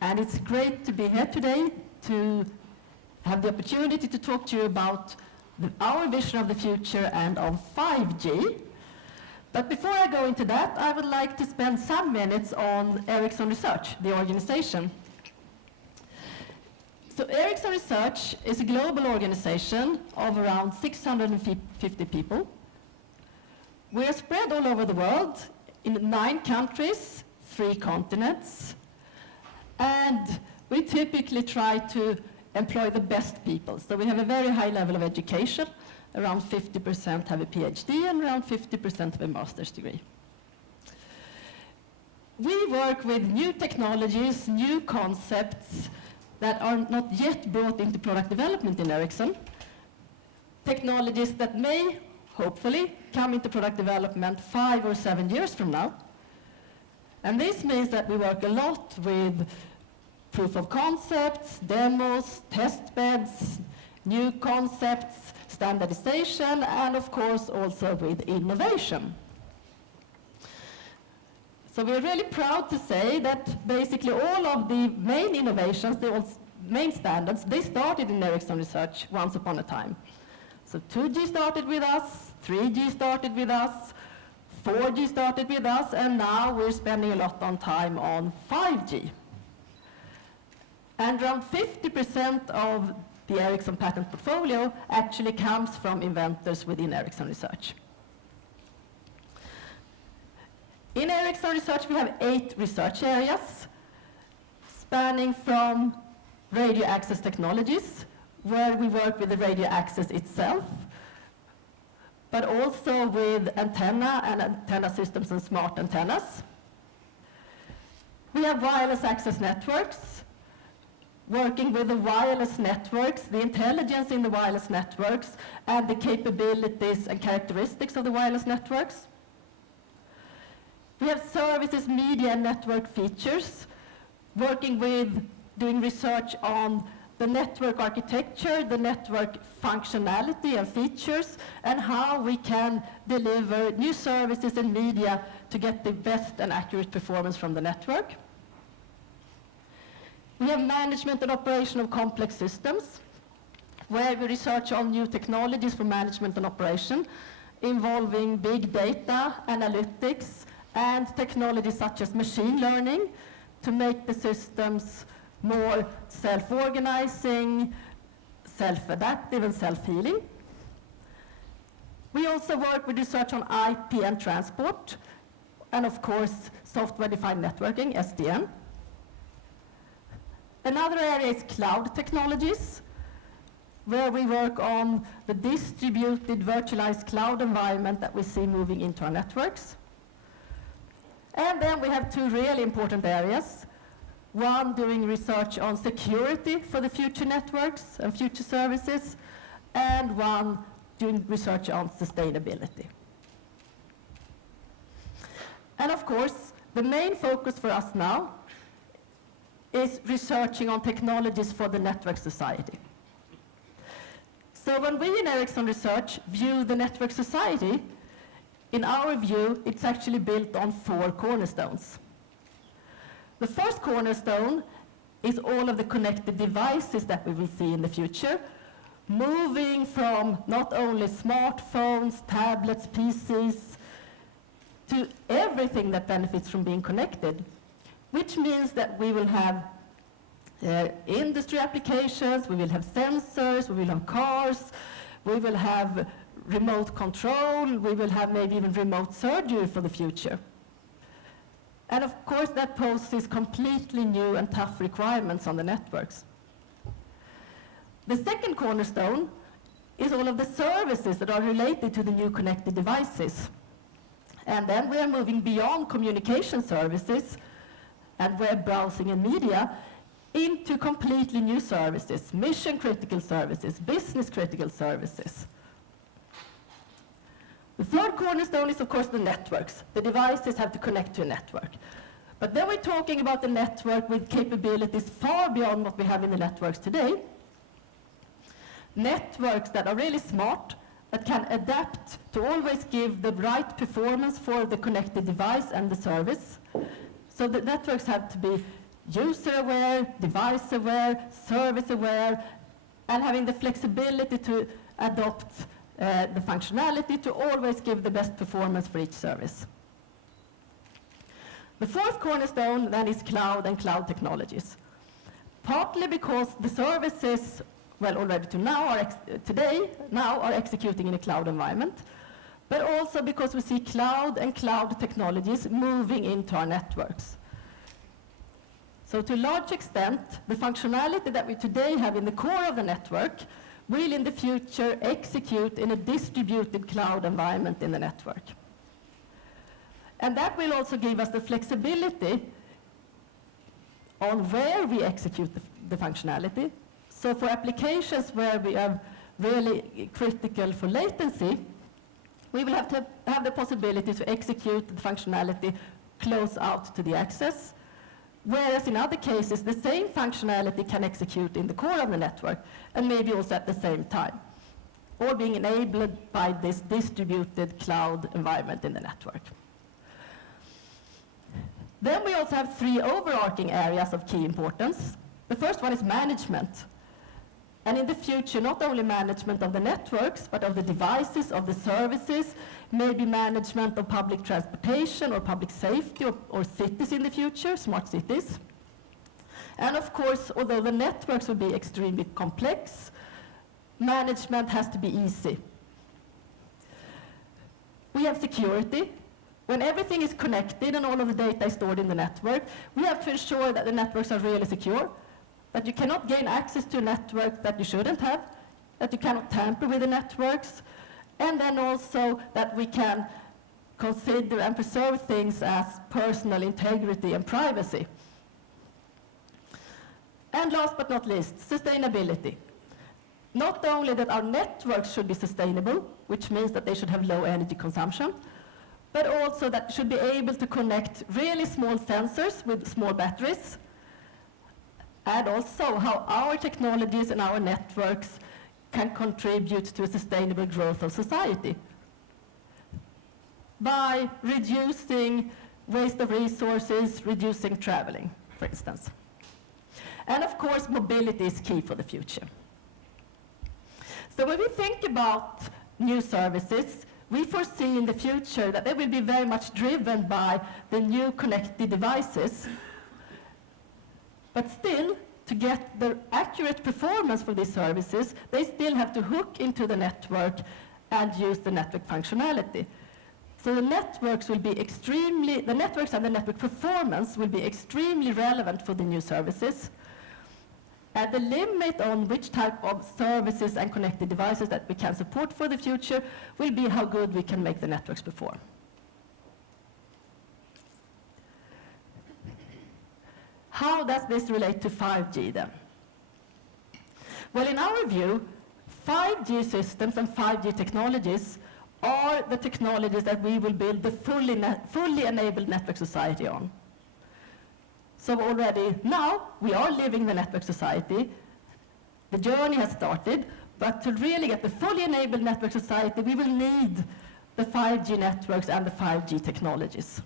and it's great to be here today to have the opportunity to talk to you about our vision of the future and of 5G. But before I go into that, I would like to spend some minutes on Ericcson Research, the organization. So Ericcson Research is a global organization of around 650 people. We are spread all over the world in 9 countries, 3 continents, and we typically try to employ the best people. So we have a very high level of education. Around 50% have a PhD and around 50% have a master's degree. We work with new technologies, new concepts that are not yet brought into product development in Ericcson. Technologies that may, hopefully, come into product development 5 or 7 years from now. And this means that we work a lot with proof of concepts, demos, test beds, new concepts, standardization, and of course also with innovation. So we're really proud to say that basically all of the main innovations, the main standards, they started in Ericcson Research once upon a time. So 2G started with us, 3G started with us, 4G started with us, and now we're spending a lot of time on 5G. And around 50% of the Ericcson patent portfolio actually comes from inventors within Ericcson Research. In Ericcson Research, we have 8 research areas, spanning from radio access technologies, where we work with the radio access itself, but also with antenna and antenna systems and smart antennas. We have wireless access networks, working with the wireless networks, the intelligence in the wireless networks, and the capabilities and characteristics of the wireless networks. We have services, media, and network features, working with doing research on the network architecture, the network functionality and features, and how we can deliver new services and media to get the best and accurate performance from the network. We have management and operation of complex systems, where we research on new technologies for management and operation, involving big data, analytics, and technologies such as machine learning to make the systems more self-organizing, self-adaptive, and self-healing. We also work with research on IP and transport, and of course, software-defined networking, SDN. Another area is cloud technologies, where we work on the distributed virtualized cloud environment that we see moving into our networks. And then we have 2 really important areas. One doing research on security for the future networks and future services, and one doing research on sustainability. And of course, the main focus for us now is researching on technologies for the network society. So when we in Ericcson Research view the network society, in our view, it's actually built on 4 cornerstones. The first cornerstone is all of the connected devices that we will see in the future, moving from not only smartphones, tablets, PCs, to everything that benefits from being connected, which means that we will have industry applications, we will have sensors, we will have cars, we will have remote control, we will have maybe even remote surgery for the future. And of course, that poses completely new and tough requirements on the networks. The second cornerstone is all of the services that are related to the new connected devices. And then we are moving beyond communication services and web browsing and media into completely new services, mission-critical services, business-critical services. The third cornerstone is, of course, the networks. The devices have to connect to a network. But then we're talking about the network with capabilities far beyond what we have in the networks today. Networks that are really smart, that can adapt to always give the right performance for the connected device and the service. So the networks have to be user-aware, device-aware, service-aware, and having the flexibility to adopt the functionality to always give the best performance for each service. The fourth cornerstone then is cloud and cloud technologies. Partly because the services, well, already today are executing in a cloud environment, but also because we see cloud and cloud technologies moving into our networks. So to a large extent, the functionality that we today have in the core of the network will in the future execute in a distributed cloud environment in the network. And that will also give us the flexibility on where we execute the functionality. So for applications where we are really critical for latency, we will have to have the possibility to execute the functionality close out to the access, whereas in other cases, the same functionality can execute in the core of the network, and maybe also at the same time, all being enabled by this distributed cloud environment in the network. Then we also have three overarching areas of key importance. The first one is management. And in the future, not only management of the networks, but of the devices, of the services, maybe management of public transportation or public safety or cities in the future, smart cities. And of course, although the networks will be extremely complex, management has to be easy. We have security. When everything is connected and all of the data is stored in the network, we have to ensure that the networks are really secure, that you cannot gain access to a network that you shouldn't have, that you cannot tamper with the networks, and then also that we can consider and preserve things as personal integrity and privacy. And last but not least, sustainability. Not only that our networks should be sustainable, which means that they should have low energy consumption, but also that should be able to connect really small sensors with small batteries, and also how our technologies and our networks can contribute to a sustainable growth of society by reducing waste of resources, reducing traveling, for instance. And of course, mobility is key for the future. So when we think about new services, we foresee in the future that they will be very much driven by the new connected devices. But still, to get the accurate performance for these services, they still have to hook into the network and use the network functionality. So the networks and the network performance will be extremely relevant for the new services. And the limit on which type of services and connected devices that we can support for the future will be how good we can make the networks perform. How does this relate to 5G then? Well, in our view, 5G systems and 5G technologies are the technologies that we will build the fully enabled network society on. So already now, we are living the network society. The journey has started, but to really get the fully enabled network society, we will need the 5G networks and the 5G technologies.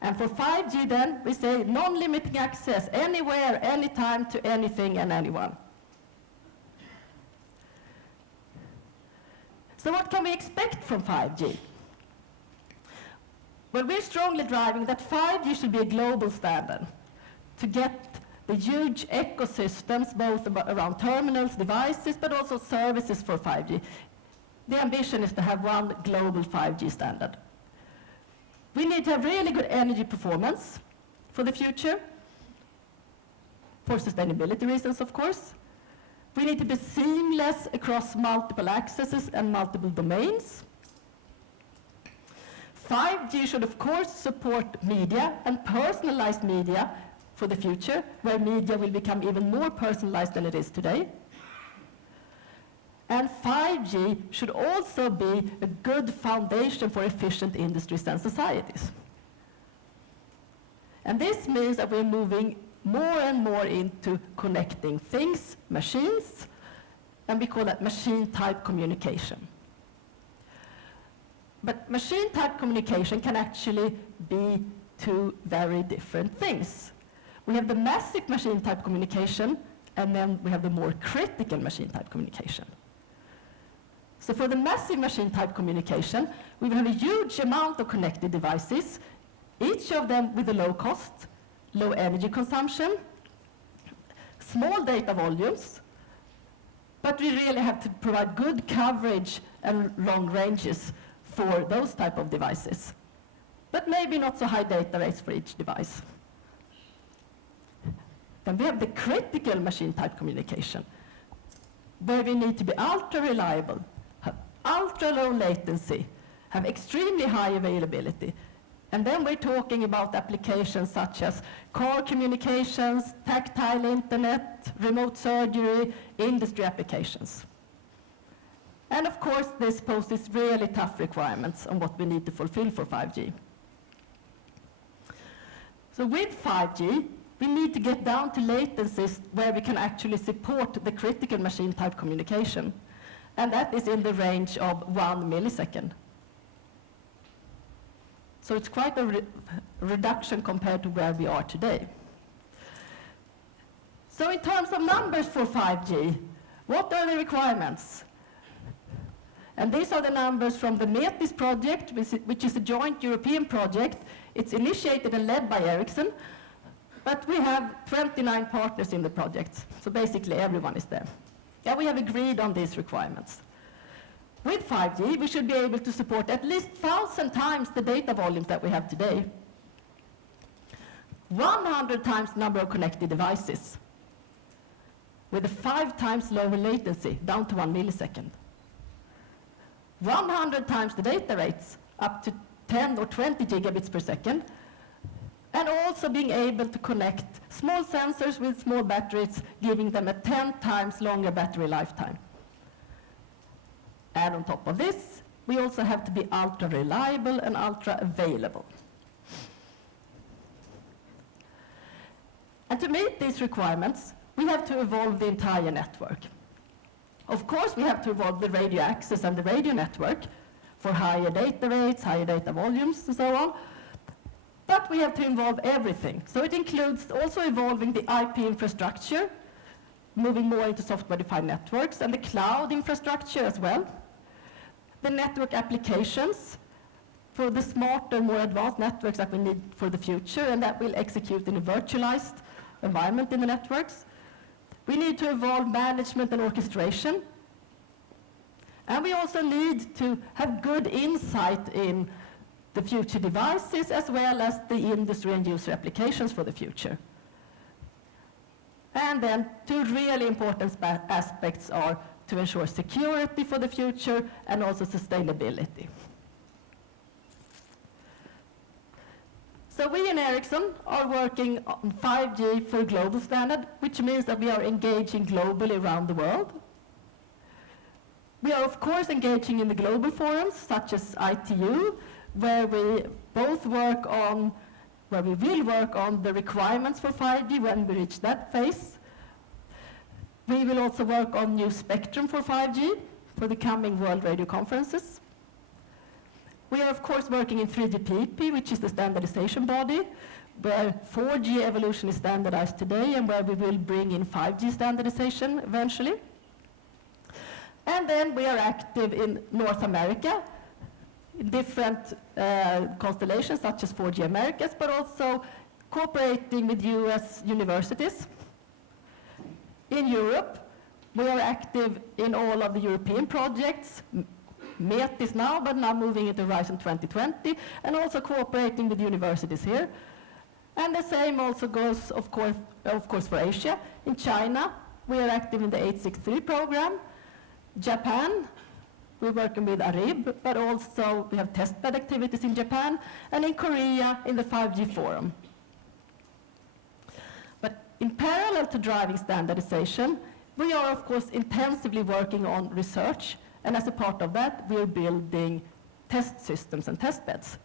And for 5G then, we say non-limiting access anywhere, anytime, to anything and anyone. So what can we expect from 5G? Well, we're strongly driving that 5G should be a global standard to get the huge ecosystems, both around terminals, devices, but also services for 5G. The ambition is to have one global 5G standard. We need to have really good energy performance for the future, for sustainability reasons, of course. We need to be seamless across multiple accesses and multiple domains. 5G should, of course, support media and personalized media for the future, where media will become even more personalized than it is today. And 5G should also be a good foundation for efficient industries and societies. And this means that we're moving more and more into connecting things, machines, and we call that machine-type communication. But machine-type communication can actually be two very different things. We have the massive machine type communication, and then we have the more critical machine type communication. So for the massive machine type communication, we will have a huge amount of connected devices, each of them with a low cost, low energy consumption, small data volumes, but we really have to provide good coverage and long ranges for those type of devices, but maybe not so high data rates for each device. Then we have the critical machine type communication, where we need to be ultra reliable, have ultra low latency, have extremely high availability. And then we're talking about applications such as car communications, tactile internet, remote surgery, industry applications. And of course, this poses really tough requirements on what we need to fulfill for 5G. So with 5G, we need to get down to latencies where we can actually support the critical machine type communication. And that is in the range of 1 millisecond. So it's quite a reduction compared to where we are today. So in terms of numbers for 5G, what are the requirements? And these are the numbers from the METIS project, which is a joint European project. It's initiated and led by Ericcson, but we have 29 partners in the project, so basically everyone is there. Yeah, we have agreed on these requirements. With 5G, we should be able to support at least 1,000 times the data volumes that we have today, 100 times the number of connected devices, with a 5 times lower latency, down to 1 millisecond. 100 times the data rates, up to 10 or 20 gigabits per second, and also being able to connect small sensors with small batteries, giving them a 10 times longer battery lifetime. And on top of this, we also have to be ultra reliable and ultra available. And to meet these requirements, we have to evolve the entire network. Of course, we have to evolve the radio access and the radio network for higher data rates, higher data volumes, and so on. But we have to involve everything. So it includes also evolving the IP infrastructure, moving more into software-defined networks, and the cloud infrastructure as well. The network applications for the smarter, more advanced networks that we need for the future, and that will execute in a virtualized environment in the networks. We need to evolve management and orchestration. And we also need to have good insight in the future devices as well as the industry and user applications for the future. And then two really important aspects are to ensure security for the future and also sustainability. So we in Ericcson are working on 5G for a global standard, which means that we are engaging globally around the world. We are, of course, engaging in the global forums, such as ITU, where we both work on, where we will work on the requirements for 5G when we reach that phase. We will also work on new spectrum for 5G for the coming World Radio Conferences. We are, of course, working in 3GPP, which is the standardization body, where 4G evolution is standardized today and where we will bring in 5G standardization eventually. And then we are active in North America, in different constellations, such as 4G Americas, but also cooperating with US universities. In Europe, we are active in all of the European projects, METIS now, but now moving into Horizon 2020, and also cooperating with universities here. And the same also goes, of course, for Asia. In China, we are active in the 863 program. Japan, we're working with ARIB, but also we have testbed activities in Japan, and in Korea in the 5G forum. But in parallel to driving standardization, we are, of course, intensively working on research, and as a part of that, we're building test systems and test beds.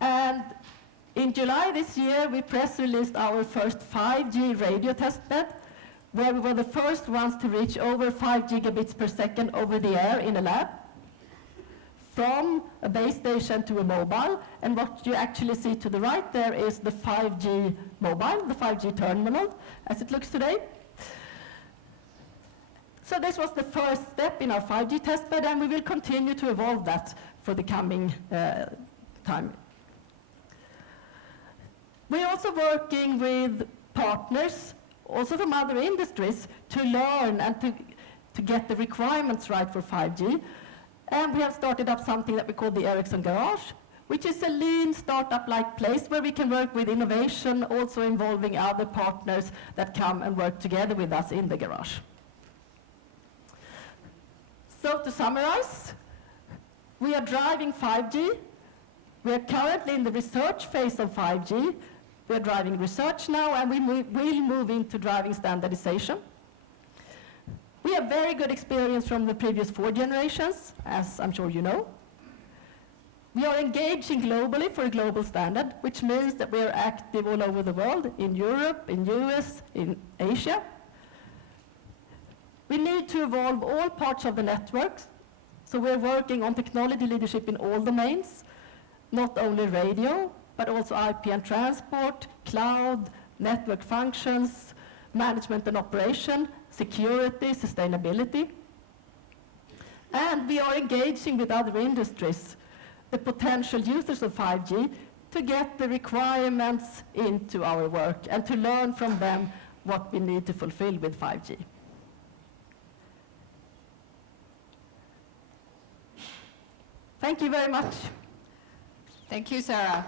And in July this year, we press released our first 5G radio test bed, where we were the first ones to reach over 5 gigabits per second over the air in a lab. from a base station to a mobile, and what you actually see to the right there is the 5G mobile, the 5G terminal, as it looks today. So this was the first step in our 5G testbed, and we will continue to evolve that for the coming time. We're also working with partners, also from other industries, to learn and to get the requirements right for 5G. And we have started up something that we call the Ericcson Garage, which is a lean startup-like place where we can work with innovation, also involving other partners that come and work together with us in the garage. So to summarize, we are driving 5G. We are currently in the research phase of 5G. We are driving research now, and we will move into driving standardization. We have very good experience from the previous 4 generations, as I'm sure you know. We are engaging globally for a global standard, which means that we are active all over the world, in Europe, in US, in Asia. We need to evolve all parts of the networks, so we're working on technology leadership in all domains, not only radio, but also IP and transport, cloud, network functions, management and operation, security, sustainability. And we are engaging with other industries, the potential users of 5G, to get the requirements into our work and to learn from them what we need to fulfill with 5G. Thank you very much. Thank you, Sara.